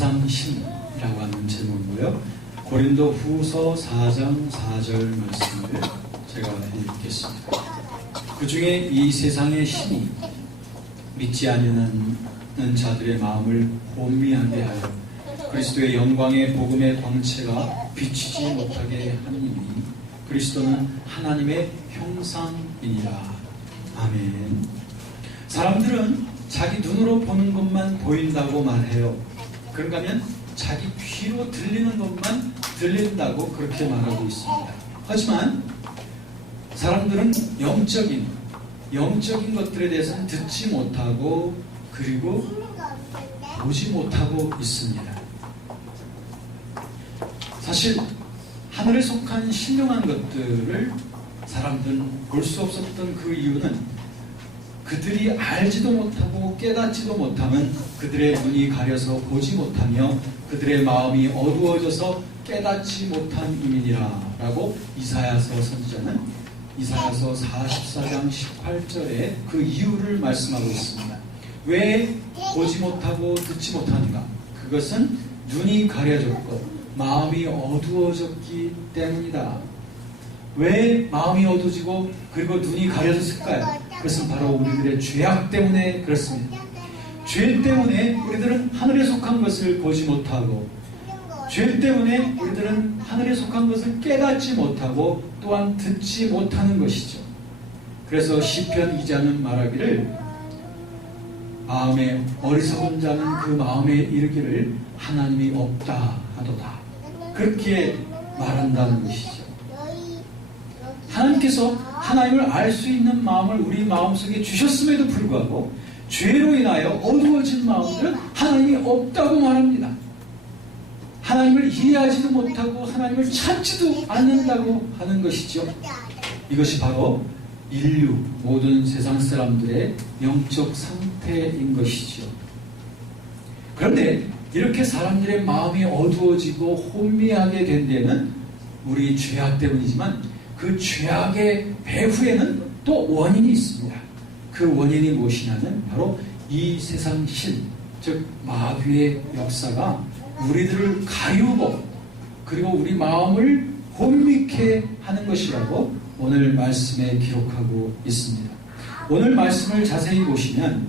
세상신이라고 하는 제목이고요. 고린도 후서 4장 4절 말씀을 제가 읽겠습니다. 그 중에 이 세상의 신이 믿지 않는 자들의 마음을 혼미하게 하여 그리스도의 영광의 복음의 광채가 비치지 못하게 하느니 그리스도는 하나님의 형상이니라. 아멘. 사람들은 자기 눈으로 보는 것만 보인다고 말해요. 그런가 하면 자기 귀로 들리는 것만 들린다고 그렇게 말하고 있습니다. 하지만 사람들은 영적인 것들에 대해서는 듣지 못하고 그리고 보지 못하고 있습니다. 사실 하늘에 속한 신령한 것들을 사람들은 볼 수 없었던 그 이유는 그들이 알지도 못하고 깨닫지도 못하면 그들의 눈이 가려서 보지 못하며 그들의 마음이 어두워져서 깨닫지 못한 이민이라 라고 이사야서 선지자는 이사야서 44장 18절에 그 이유를 말씀하고 있습니다. 왜 보지 못하고 듣지 못하는가? 그것은 눈이 가려졌고 마음이 어두워졌기 때문이다. 왜 마음이 어두워지고 그리고 눈이 가려졌을까요? 그것은 바로 우리들의 죄악 때문에 그렇습니다. 죄 때문에 우리들은 하늘에 속한 것을 보지 못하고 죄 때문에 우리들은 하늘에 속한 것을 깨닫지 못하고 또한 듣지 못하는 것이죠. 그래서 시편 기자는 말하기를 마음에 어리석은 자는 그 마음에 이르기를 하나님이 없다 하도다. 그렇게 말한다는 것이죠. 하나님께서 하나님을 알 수 있는 마음을 우리 마음속에 주셨음에도 불구하고 죄로 인하여 어두워진 마음들은 하나님이 없다고 말합니다. 하나님을 이해하지도 못하고 하나님을 찾지도 않는다고 하는 것이죠. 이것이 바로 인류 모든 세상 사람들의 영적 상태인 것이죠. 그런데 이렇게 사람들의 마음이 어두워지고 혼미하게 된 데는 우리 죄악 때문이지만 그 죄악의 배후에는 또 원인이 있습니다. 그 원인이 무엇이냐면 바로 이 세상 신, 즉 마귀의 역사가 우리들을 가유고 그리고 우리 마음을 혼미케 하는 것이라고 오늘 말씀에 기록하고 있습니다. 오늘 말씀을 자세히 보시면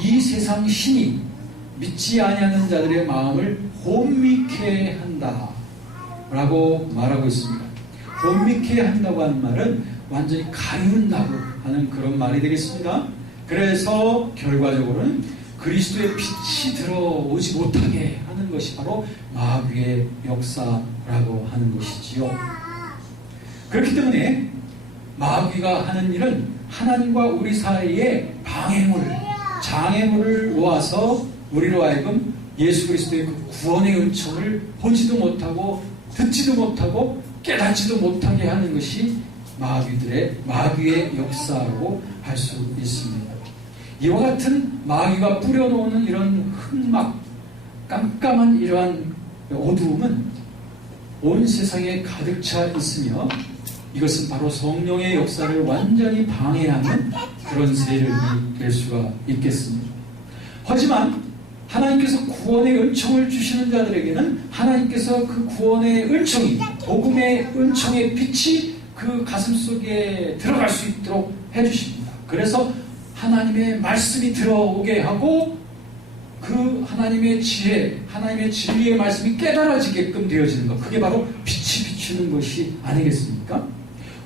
이 세상 신이 믿지 아니하는 자들의 마음을 혼미케 한다 라고 말하고 있습니다. 혼미케 한다고 하는 말은 완전히 가리운다고 하는 그런 말이 되겠습니다. 그래서 결과적으로는 그리스도의 빛이 들어오지 못하게 하는 것이 바로 마귀의 역사라고 하는 것이지요. 그렇기 때문에 마귀가 하는 일은 하나님과 우리 사이에 장애물을 놓아서 우리로 하여금 예수 그리스도의 그 구원의 은총을 보지도 못하고 듣지도 못하고 깨닫지도 못하게 하는 것이 마귀의 역사라고 할 수 있습니다. 이와 같은 마귀가 뿌려놓는 이런 흑막, 깜깜한 이러한 어두움은 온 세상에 가득 차 있으며 이것은 바로 성령의 역사를 완전히 방해하는 그런 세력이 될 수가 있겠습니다. 하지만 하나님께서 구원의 은총을 주시는 자들에게는 하나님께서 그 구원의 은총이 복음의 은총의 빛이 그 가슴 속에 들어갈 수 있도록 해주십니다. 그래서 하나님의 말씀이 들어오게 하고 그 하나님의 지혜, 하나님의 진리의 말씀이 깨달아지게끔 되어지는 것, 그게 바로 빛이 비추는 것이 아니겠습니까?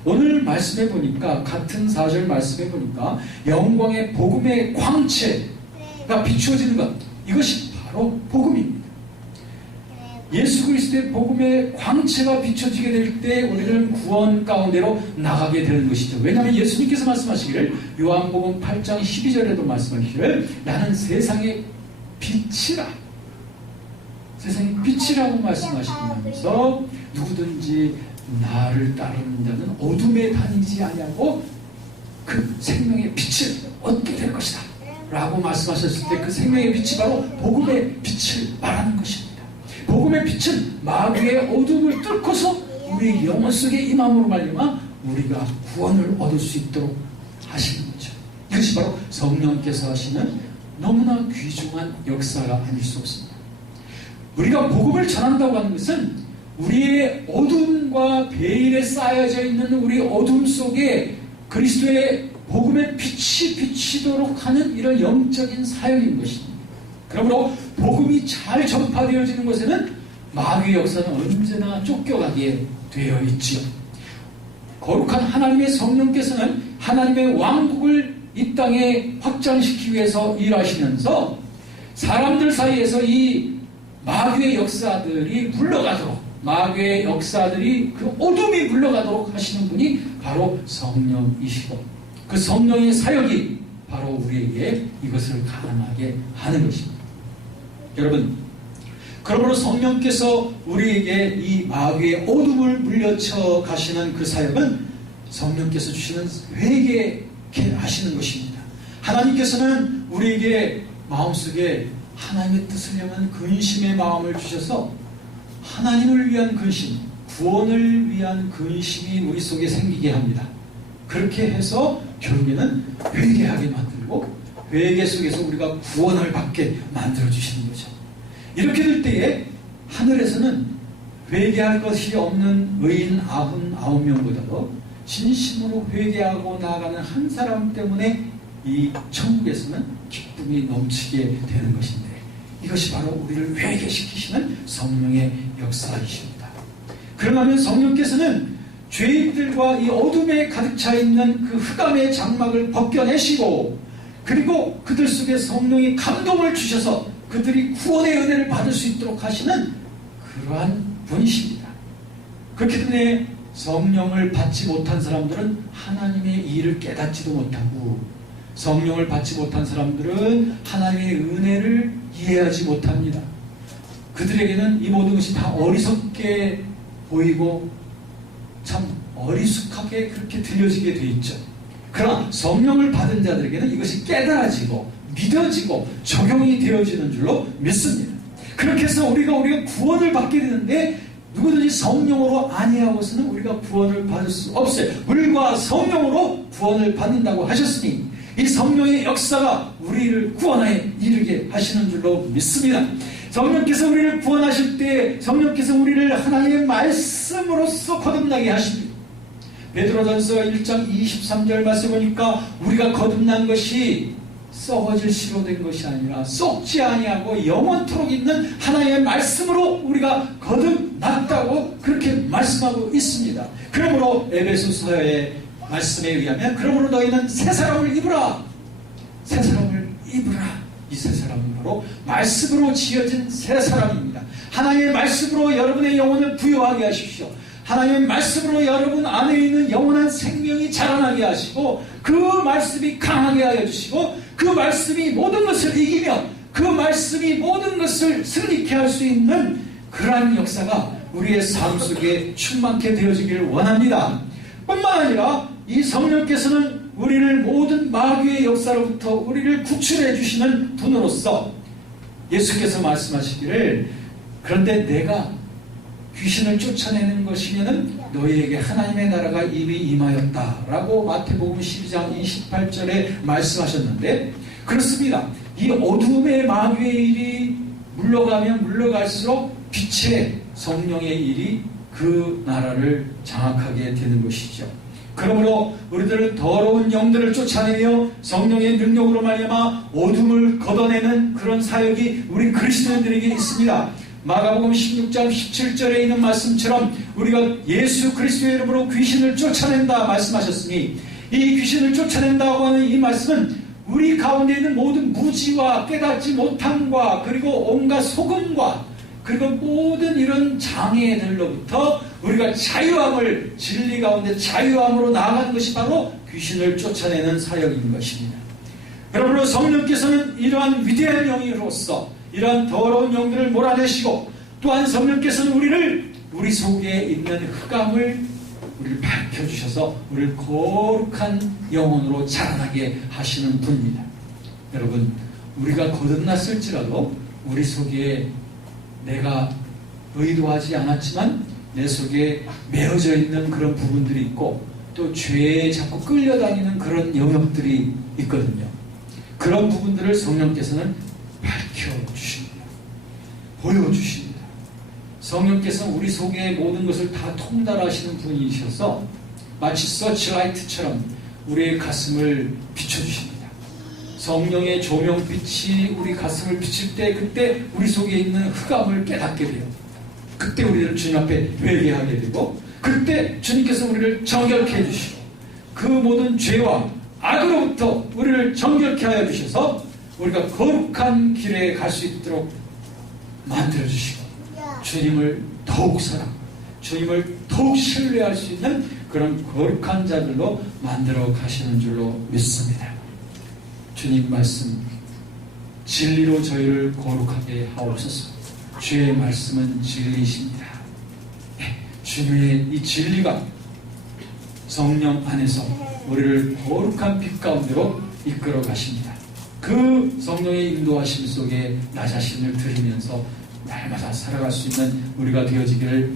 오늘 말씀해 보니까 같은 4절 말씀해 보니까 영광의 복음의 광채가 비추어지는 것, 이것이 바로 복음입니다. 예수 그리스도의 복음의 광채가 비춰지게 될 때 우리는 구원 가운데로 나가게 되는 것이죠. 왜냐하면 예수님께서 말씀하시기를 요한복음 8장 12절에도 말씀하시기를 나는 세상의 빛이라, 세상의 빛이라고 말씀하시면서 누구든지 나를 따르는 자는 어둠에 다니지 아니하고 그 생명의 빛을 얻게 될 것이다 라고 말씀하셨을 때 그 생명의 빛이 바로 복음의 빛을 말하는 것입니다. 복음의 빛은 마귀의 어둠을 뚫고서 우리 영혼 속에 임함으로 말미암아 우리가 구원을 얻을 수 있도록 하시는 거죠. 이것이 바로 성령께서 하시는 너무나 귀중한 역사가 아닐 수 없습니다. 우리가 복음을 전한다고 하는 것은 우리의 어둠과 베일에 쌓여져 있는 우리 어둠 속에 그리스도의 복음의 빛이 비치도록 하는 이런 영적인 사역인 것입니다. 그러므로 복음이 잘 전파되어지는 것에는 마귀의 역사는 언제나 쫓겨가게 되어 있지요. 거룩한 하나님의 성령께서는 하나님의 왕국을 이 땅에 확장시키기 위해서 일하시면서 사람들 사이에서 이 마귀의 역사들이 물러가도록, 마귀의 역사들이 그 어둠이 물러가도록 하시는 분이 바로 성령이시고, 그 성령의 사역이 바로 우리에게 이것을 가능하게 하는 것입니다. 여러분, 그러므로 성령께서 우리에게 이 마귀의 어둠을 물려쳐 가시는 그 사역은 성령께서 주시는 회개케 하시는 것입니다. 하나님께서는 우리에게 마음속에 하나님의 뜻을 향한 근심의 마음을 주셔서 하나님을 위한 근심, 구원을 위한 근심이 우리 속에 생기게 합니다. 그렇게 해서 결국에는 회개하게 만들고 회개 속에서 우리가 구원을 받게 만들어주시는 거죠. 이렇게 될 때에 하늘에서는 회개할 것이 없는 의인 99명보다도 진심으로 회개하고 나아가는 한 사람 때문에 이 천국에서는 기쁨이 넘치게 되는 것인데, 이것이 바로 우리를 회개시키시는 성령의 역사이십니다. 그러면 성령께서는 죄인들과 이 어둠에 가득 차 있는 그 흑암의 장막을 벗겨내시고, 그리고 그들 속에 성령의 감동을 주셔서 그들이 구원의 은혜를 받을 수 있도록 하시는 그러한 분이십니다. 그렇기 때문에 성령을 받지 못한 사람들은 하나님의 일을 깨닫지도 못하고, 성령을 받지 못한 사람들은 하나님의 은혜를 이해하지 못합니다. 그들에게는 이 모든 것이 다 어리석게 보이고 참 어리숙하게 그렇게 들려지게 돼 있죠. 그러나 성령을 받은 자들에게는 이것이 깨달아지고 믿어지고 적용이 되어지는 줄로 믿습니다. 그렇게 해서 우리가 구원을 받게 되는데, 누구든지 성령으로 아니하고서는 우리가 구원을 받을 수 없어요. 물과 성령으로 구원을 받는다고 하셨으니 이 성령의 역사가 우리를 구원하에 이르게 하시는 줄로 믿습니다. 성령께서 우리를 구원하실 때 성령께서 우리를 하나님의 말씀으로써 거듭나게 하십니다. 베드로전서 1장 23절 말씀 보니까 우리가 거듭난 것이 썩어질 씨로 된 것이 아니라 썩지 아니하고 영원토록 있는 하나님의 말씀으로 우리가 거듭났다고 그렇게 말씀하고 있습니다. 그러므로 에베소서의 말씀에 의하면 그러므로 너희는 새 사람을 입으라, 새 사람을 입으라. 이 새 사람은 바로 말씀으로 지어진 새 사람입니다. 하나님의 말씀으로 여러분의 영혼을 부여하게 하십시오. 하나님의 말씀으로 여러분 안에 있는 영원한 생명이 자라나게 하시고, 그 말씀이 강하게 하여 주시고, 그 말씀이 모든 것을 이기며 그 말씀이 모든 것을 승리케 할 수 있는 그러한 역사가 우리의 삶 속에 충만케 되어지기를 원합니다. 뿐만 아니라 이 성령께서는 우리를 모든 마귀의 역사로부터 우리를 구출해 주시는 분으로서 예수께서 말씀하시기를, 그런데 내가 귀신을 쫓아내는 것이면은 너희에게 하나님의 나라가 이미 임하였다라고 마태복음 12장 28절에 말씀하셨는데, 그렇습니다. 이 어둠의 마귀의 일이 물러가면 물러갈수록 빛의 성령의 일이 그 나라를 장악하게 되는 것이죠. 그러므로 우리들은 더러운 영들을 쫓아내며 성령의 능력으로 말미암아 어둠을 걷어내는 그런 사역이 우리 그리스도인들에게 있습니다. 마가복음 16장 17절에 있는 말씀처럼 우리가 예수 그리스도의 이름으로 귀신을 쫓아낸다 말씀하셨으니, 이 귀신을 쫓아낸다고 하는 이 말씀은 우리 가운데 있는 모든 무지와 깨닫지 못함과 그리고 온갖 속음과 그리고 모든 이런 장애들로부터 우리가 자유함을, 진리 가운데 자유함으로 나아가는 것이 바로 귀신을 쫓아내는 사역인 것입니다. 그러므로 성령께서는 이러한 위대한 영으로서 이러한 더러운 영들을 몰아내시고, 또한 성령께서는 우리 속에 있는 흑암을 우리를 밝혀주셔서 우리를 거룩한 영혼으로 자라나게 하시는 분입니다. 여러분, 우리가 거듭났을지라도 우리 속에 내가 의도하지 않았지만 내 속에 메어져 있는 그런 부분들이 있고, 또 죄에 자꾸 끌려다니는 그런 영역들이 있거든요. 그런 부분들을 성령께서는 밝혀주십니다. 보여주십니다. 성령께서 우리 속의 모든 것을 다 통달하시는 분이셔서 마치 서치라이트처럼 우리의 가슴을 비춰주십니다. 성령의 조명빛이 우리 가슴을 비칠 때 그때 우리 속에 있는 흑암을 깨닫게 돼요. 그때 우리를 주님 앞에 회개하게 되고 그때 주님께서 우리를 정결케 해주시고 그 모든 죄와 악으로부터 우리를 정결케 하여 주셔서 우리가 거룩한 길에 갈 수 있도록 만들어주시고 주님을 더욱 사랑하고 주님을 더욱 신뢰할 수 있는 그런 거룩한 자들로 만들어 가시는 줄로 믿습니다. 주님 말씀 진리로 저희를 거룩하게 하옵소서. 주의 말씀은 진리이십니다. 주님의 이 진리가 성령 안에서 우리를 거룩한 빛 가운데로 이끌어 가십니다. 그 성령의 인도하심 속에 나 자신을 드리면서 날마다 살아갈 수 있는 우리가 되어지기를